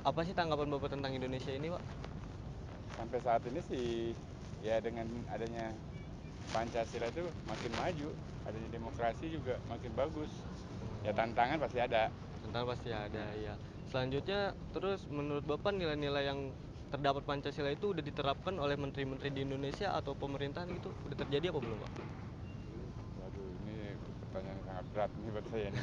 Apa sih tanggapan Bapak tentang Indonesia ini, Pak? Sampai saat ini sih ya dengan adanya Pancasila itu makin maju, adanya demokrasi juga makin bagus. Ya tantangan pasti ada. Tantangan pasti ada, ya. Selanjutnya, terus menurut Bapak nilai-nilai yang terdapat Pancasila itu udah diterapkan oleh menteri-menteri di Indonesia atau pemerintahan gitu? Udah terjadi apa belum, Pak? Waduh, ini pertanyaan yang sangat berat nih buat saya nih.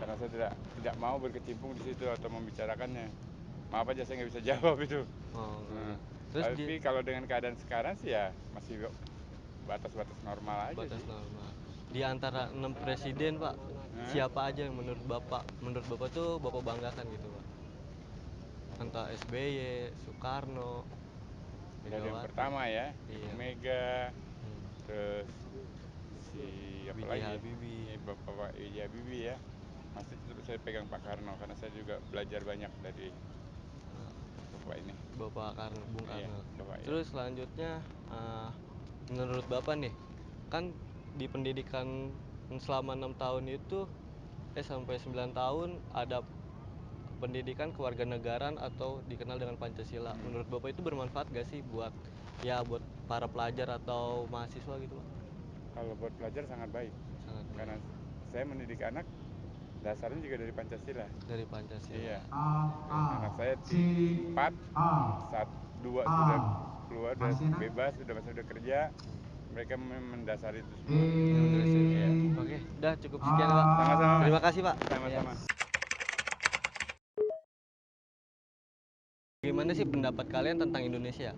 Karena saya tidak mau berkecimpung di situ atau membicarakannya. Maaf aja saya nggak bisa jawab itu. Oh, Nah, terus tapi kalau dengan keadaan sekarang sih ya masih batas-batas normal aja batas sih. normal. Di antara 6 presiden, Pak, siapa aja yang menurut Bapak tuh Bapak banggakan gitu, Pak? Entah SBY, Soekarno, Dari yang Megawati. pertama ya, Ibu Iya. Mega, terus si apa B.J. lagi? Habibie. Ini Bapak B.J. Habibie ya. Masih tetap saya pegang Pak Karno karena saya juga belajar banyak dari Bapak ini. Bapak Karno, Bung Iya, Karno. Bapak ya. Terus selanjutnya, menurut Bapak nih, kan di pendidikan selama 6 tahun itu sampai 9 tahun ada pendidikan kewarganegaraan atau dikenal dengan Pancasila. Menurut Bapak itu bermanfaat gak sih buat para pelajar atau mahasiswa gitu, Pak? Kalau buat pelajar sangat baik. Sangat baik. Karena saya mendidik anak dasarnya juga dari Pancasila. Dari Pancasila. Iya. Dan anak saya 4, 2 sudah keluar, sudah bebas, sudah masuk udah kerja. Mereka mendasari itu semua. Iya. Oke, udah cukup sekian, Pak. Sama-sama. Terima kasih, Pak. Sama-sama. Gimana sih pendapat kalian tentang Indonesia?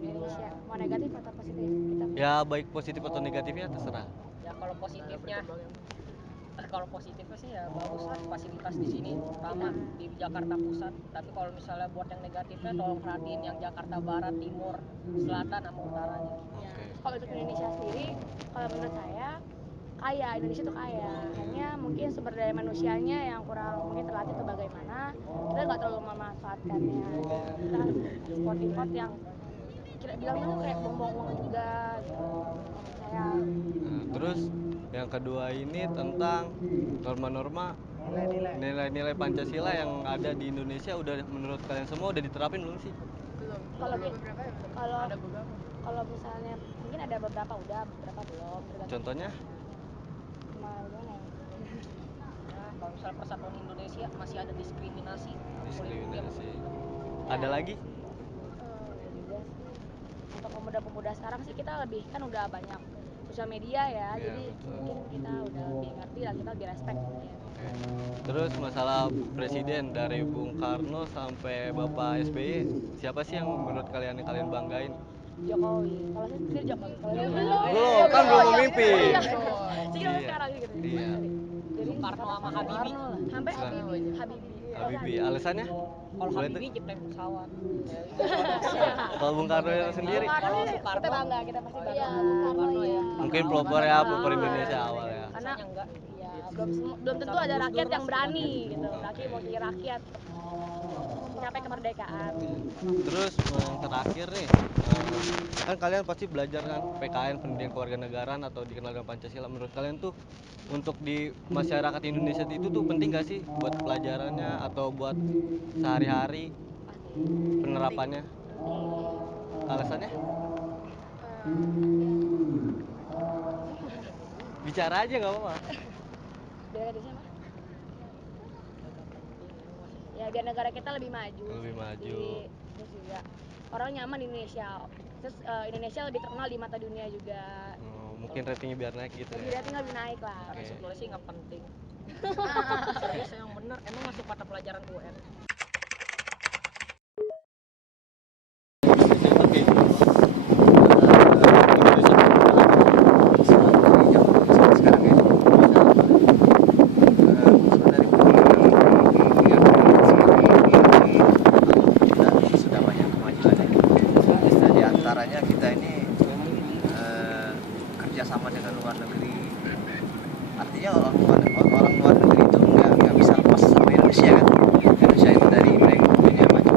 Indonesia mau negatif atau positif kita? Ya, baik positif atau negatifnya terserah. Ya kalau positifnya sih ya bagus lah, fasilitas di sini utama di Jakarta Pusat. Tapi kalau misalnya buat yang negatifnya tolong perhatiin yang Jakarta Barat, Timur, Selatan sama Utaranya. Kalau untuk Indonesia sendiri, kalau menurut saya kaya, Indonesia tuh kaya, hanya mungkin sumber daya manusianya yang kurang mungkin terlatih atau bagaimana, kita nggak terlalu memanfaatkannya. Kita import yang kira bilang kayak buang uang juga gitu. Saya Terus yang kedua ini tentang norma-norma nilai-nilai Pancasila yang ada di Indonesia udah menurut kalian semua udah diterapin belum sih? kalau misalnya mungkin ada beberapa udah, beberapa belum. Contohnya? Gimana ya? Kalau misalnya persatuan Indonesia masih ada diskriminasi. Ada lagi? Juga sih. Untuk pemuda-pemuda sekarang sih kita lebih kan udah banyak sosial media ya, jadi mungkin kita udah lebih ngerti lah, kita lebih respect. Terus masalah presiden dari Bung Karno sampai Bapak SBY, siapa sih yang menurut kalian yang kalian banggain? Jokowi. Kalau saya sendiri Jokowi. Belum, kan belum memimpin. Iya. Sekarang gitu. Iya. Jadi Soekarno sama Habibie. Sampai Habibie. Habibie, alasannya? Kalau Habibie nyiptain pesawat. Kalau Bung Karno sendiri? Kalau Soekarno kita bangga, kita pasti bangga. Soekarno ya. Mungkin pelopor ya, pelopor Indonesia awal ya. Karena belum tentu ada rakyat yang berani gitu, mewakili rakyat mencapai kemerdekaan. Terus yang terakhir nih, kan kalian pasti belajar kan PKN, pendidikan kewarganegaraan atau dikenal dengan Pancasila. Menurut kalian tuh untuk di masyarakat Indonesia itu tuh penting gak sih buat pelajarannya atau buat sehari-hari penerapannya? Alasannya? Bicara aja nggak apa-apa. Biar siapa? Ya biar negara kita lebih maju. Terus juga orang nyaman di Indonesia. Terus Indonesia lebih terkenal di mata dunia juga. Mungkin ratingnya biar naik gitu ya. Ratingnya lebih naik lah. Tapi sebetulnya sih nggak penting. Serius yang benar, emang masuk mata pelajaran UN. Kita ini kerjasama dengan luar negeri, artinya orang luar negeri itu nggak bisa lepas sama Indonesia kan. Indonesia itu dari dunia maju.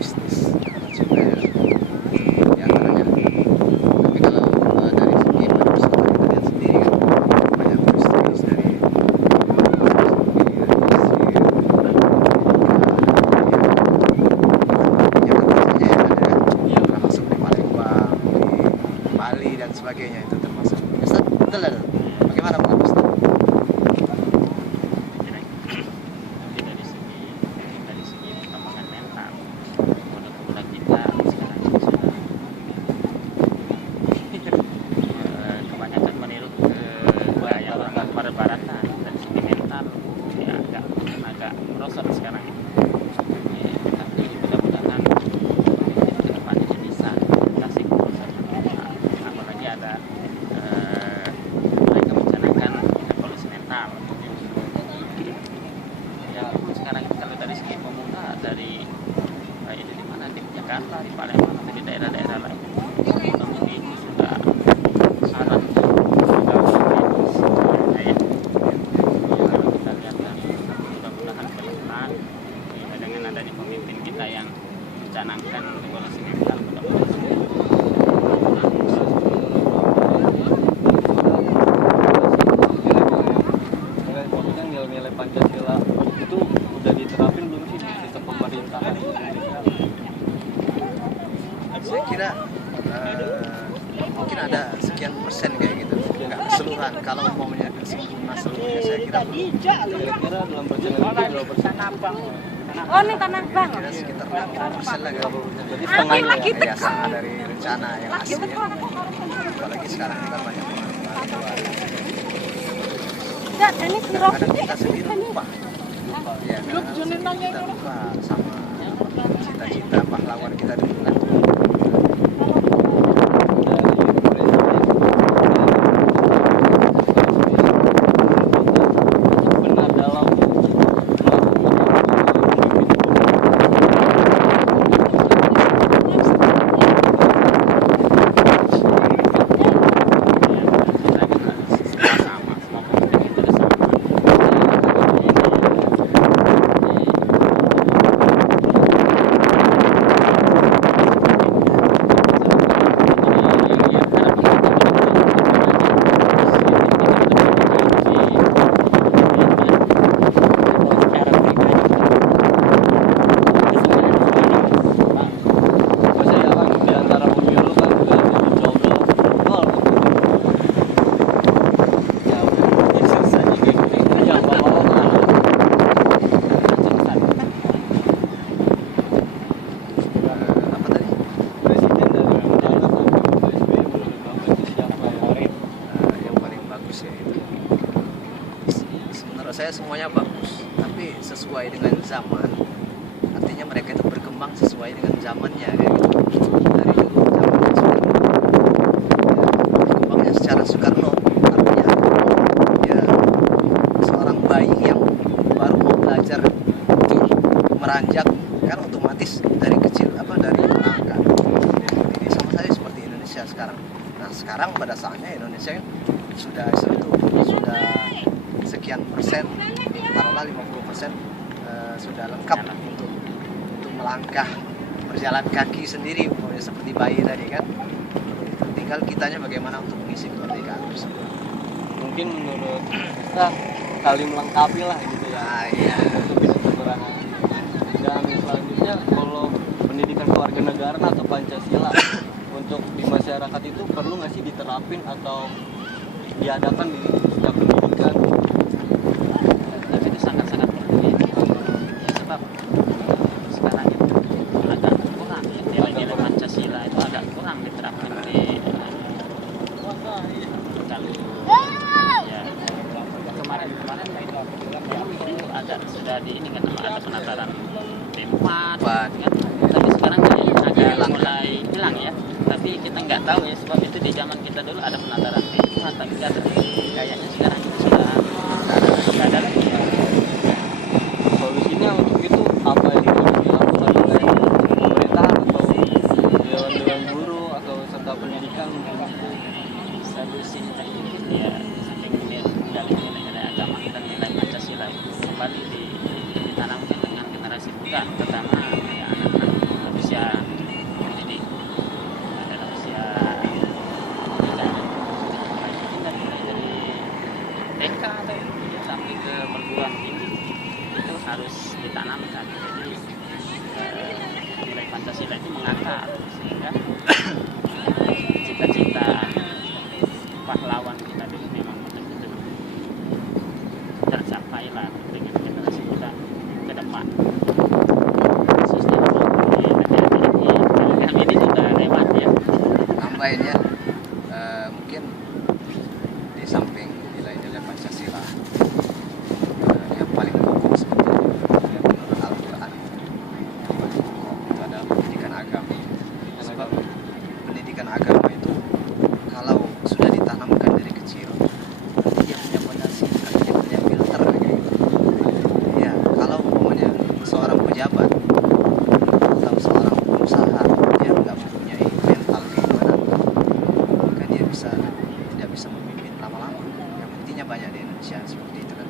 Bisnis kira-kira Kira-kira dalam perjalanan itu berapa persen? Oh, ini tanah bang. kira sekitar 60% lah kan. Berarti setengahnya ya? Ya setengah dari rencana yang aslinya. Apalagi sekarang kita banyak pengalaman. Enggak, ini sirop. Kadang kita sendiri lupa. Ya, kadang kita lupa sama cita-cita pahlawan kita dulu kan. Benar dalam maksudnya kan di antara pemilu kan juga dicoblos gol. Ya udah, geser saja kayak gitu. Ya apa-apa. Apa tadi? Presiden dari menjaga kan Pak SBY menurut Bapak itu siapa ya? Yang paling bagus ya itu. Menurut saya semuanya bagus, tapi sesuai dengan zaman. Artinya mereka itu berkembang sesuai dengan zamannya kayak gitu. Dari dulu zaman berkembangnya secara Soekarno, artinya dia seorang bayi yang baru mau belajar meranjak kan otomatis dari kecil dari melangkah. Ini sama saja seperti Indonesia sekarang. Nah sekarang pada saatnya Indonesia kan sudah sekian persen, taruhlah 50% sudah lengkap untuk melangkah, berjalan kaki sendiri, umpamanya seperti bayi tadi kan. Tinggal kitanya bagaimana untuk mengisi kemerdekaan tersebut. Mungkin menurut kita saling melengkapi lah gitu ya. Nah, iya. Menutupi kekurangan. Dan selanjutnya kalau pendidikan kewarganegaraan atau Pancasila untuk di masyarakat itu perlu nggak sih diterapin atau diadakan di setiap pendidikan? Tapi itu sangat-sangat perlu ya, sebab sekarang itu agak kurang ya, nilai-nilai Pancasila itu agak kurang diterapkan di kalau ya kemarin itu agak sudah di ini kan ada penataran D4 kan, tapi sekarang ini agak mulai hilang ya, tapi kita nggak tahu ya sebab itu di zaman kita dulu ada penataran D4 tapi kayaknya sekarang itu sudah nggak ada lagi ya. Solusinya untuk itu apa yang harus dilakukan oleh pemerintahan atau dewan-dewan guru atau serta pendidikan? Solusinya itu ya saking nilai-nilai agama dan nilai Pancasila itu kembali ditanamkan dengan generasi muda, terutama ya anak-anak usia pendidik adalah usia kita mulai dari TK atau sampai ke perguruan tinggi itu harus ditanamkan. Jadi nilai Pancasila itu mengakar sehingga cita-cita pahlawan kita dulu memang betul-betul tercapai lah dengan generasi muda ke depan. Khususnya di negara ini sudah lewat ya. Tambahin ya, mungkin di samping nilai-nilai Pancasila yang paling pokok sebetulnya menurut Al-Quran yang paling pokok itu adalah pendidikan agama. Sebab pendidikan agama itu kalau sudah ditanamkan dari kecil, dia punya fondasi, artinya punya filter kayak gitu. Ya, kalau umpamanya seorang pejabat atau seorang pengusaha dia nggak mempunyai mental keimanan, maka dia tidak bisa memimpin lama-lama. Yang buktinya banyak di Indonesia seperti itu kan,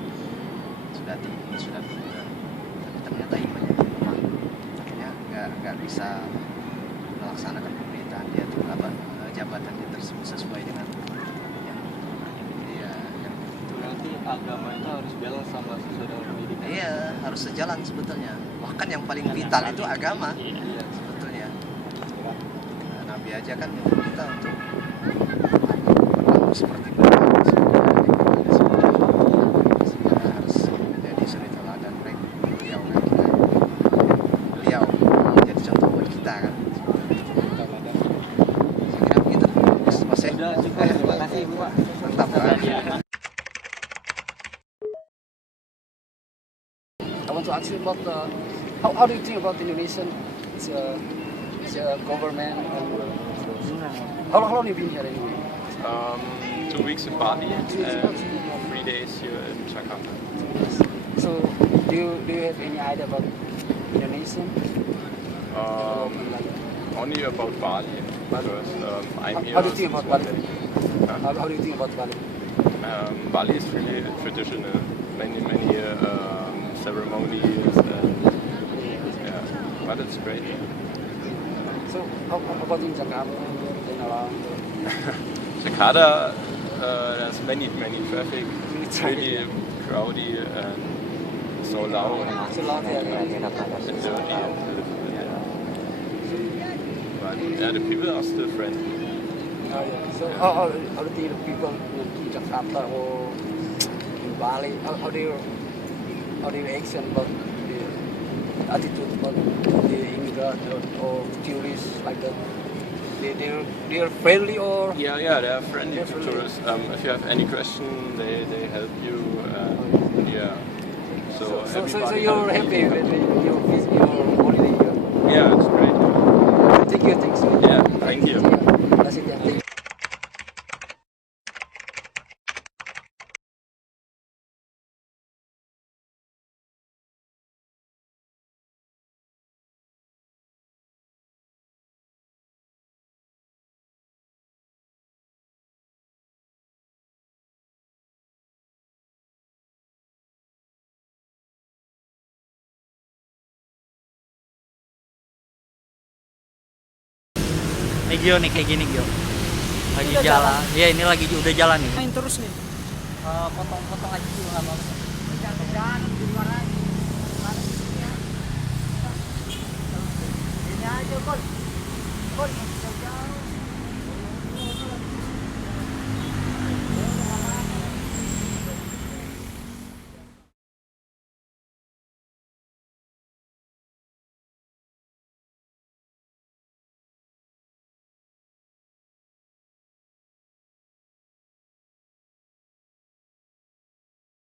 sudah tinggi, sudah pintar, tapi ternyata imannya lemah, akhirnya nggak bisa melaksanakan pemerintahan dia tuh jabatan dia tersebut sesuai dengan yang Berarti agama itu harus balance sama sesuai dengan pendidikan. iya harus sejalan sebetulnya. Bahkan yang paling vital itu agama Iya. sebetulnya. Nabi aja kan nyuruh kita untuk berlaku seperti mereka. want to ask you about how do you think about Indonesian government? How long have you been here anyway? 2 weeks in Bali and 3 days here in Jakarta. So do you have any idea about Indonesian? Only about Bali because I'm here. How do you think about Bali? Huh? How do you think about Bali? Bali is really traditional. Many ceremonies and yeah, but it's great. So how about in Jakarta? Jakarta, there's many traffic. It's really crowded and so loud So loud, yeah. and dirty. But yeah, the people are still friendly. Oh, yeah. So how do you think the people in Jakarta or in Bali, how do you action about the attitude about the immigrant or tourists like that? They're friendly or? Yeah, they are friendly to tourists. If you have any question, they help you. Yeah. So you're happy with your holiday here? Yeah, it's great. Thank you. Yeah, thank you. That's it. Yeah. Thank you. Nih Gio nih kayak gini Gio. Lagi jalan. Iya ini lagi udah jalan nih. Main terus nih. Potong-potong aja juga nggak apa-apa. Jangan di luar aja. Ini aja, Kon.